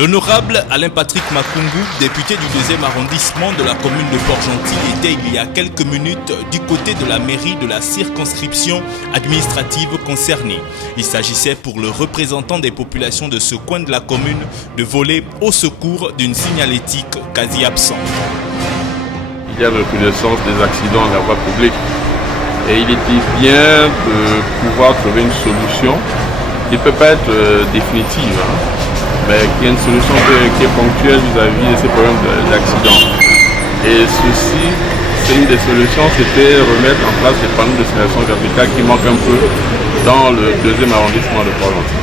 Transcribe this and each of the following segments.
L'honorable Alain-Patrick Makungu, député du 2e arrondissement de la commune de Port-Gentil, était il y a quelques minutes du côté de la mairie de la circonscription administrative concernée. Il s'agissait pour le représentant des populations de ce coin de la commune de voler au secours d'une signalétique quasi absente. Il y a une recrudescence des accidents dans la voie publique et il était bien de pouvoir trouver une solution qui ne peut pas être définitive, mais qui est une solution qui est ponctuelle vis-à-vis de ces problèmes d'accident. Et ceci, c'est une des solutions, c'était remettre en place les panneaux de signalisation verticale qui manquent un peu dans le 2e arrondissement de Port-Gentil.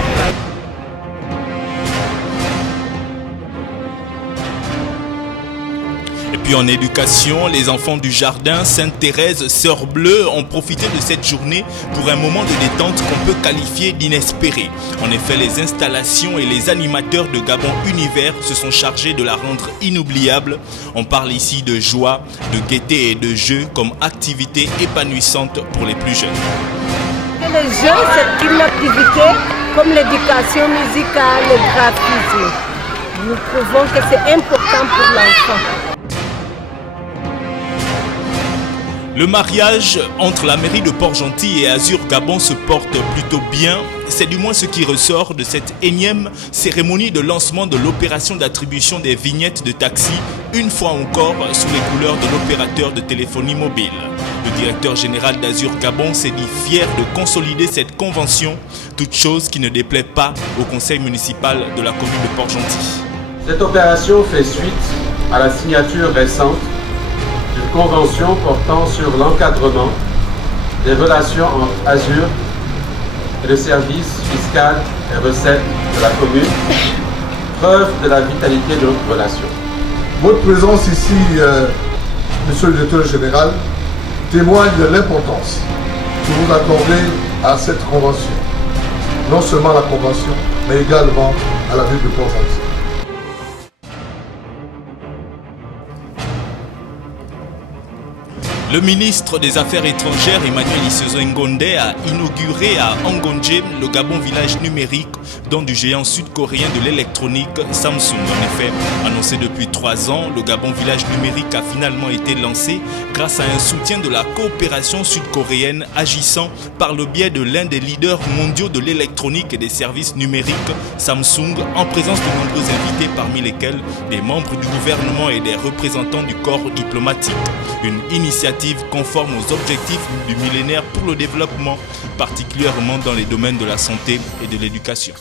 Et puis en éducation, les enfants du jardin Sainte-Thérèse, Sœur Bleue ont profité de cette journée pour un moment de détente qu'on peut qualifier d'inespéré. En effet, les installations et les animateurs de Gabon Univers se sont chargés de la rendre inoubliable. On parle ici de joie, de gaieté et de jeu comme activité épanouissante pour les plus jeunes. Les jeux, c'est une activité comme l'éducation musicale, le graphisme. Nous trouvons que c'est important pour l'enfant. Le mariage entre la mairie de Port-Gentil et Azur Gabon se porte plutôt bien. C'est du moins ce qui ressort de cette énième cérémonie de lancement de l'opération d'attribution des vignettes de taxi, une fois encore sous les couleurs de l'opérateur de téléphonie mobile. Le directeur général d'Azur Gabon s'est dit fier de consolider cette convention, toute chose qui ne déplaît pas au conseil municipal de la commune de Port-Gentil. Cette opération fait suite à la signature récente d'une convention portant sur l'encadrement des relations entre Azur et le service fiscal et recettes de la commune, preuve de la vitalité de notre relation. Votre présence ici, Monsieur le directeur général, témoigne de l'importance que vous accordez à cette convention. Non seulement à la convention, mais également à la ville de Port-Gentil. Le ministre des Affaires étrangères Emmanuel Isezo Ngonde a inauguré à Angonjem le Gabon village numérique don du géant sud-coréen de l'électronique Samsung. En effet, annoncé depuis 3 ans, le Gabon village numérique a finalement été lancé grâce à un soutien de la coopération sud-coréenne agissant par le biais de l'un des leaders mondiaux de l'électronique et des services numériques, Samsung, en présence de nombreux invités parmi lesquels des membres du gouvernement et des représentants du corps diplomatique. Une initiative conforme aux objectifs du millénaire pour le développement, particulièrement dans les domaines de la santé et de l'éducation.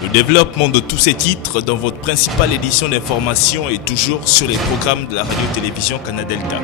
Le développement de tous ces titres dans votre principale édition d'information est toujours sur les programmes de la radio-télévision Canal Delta.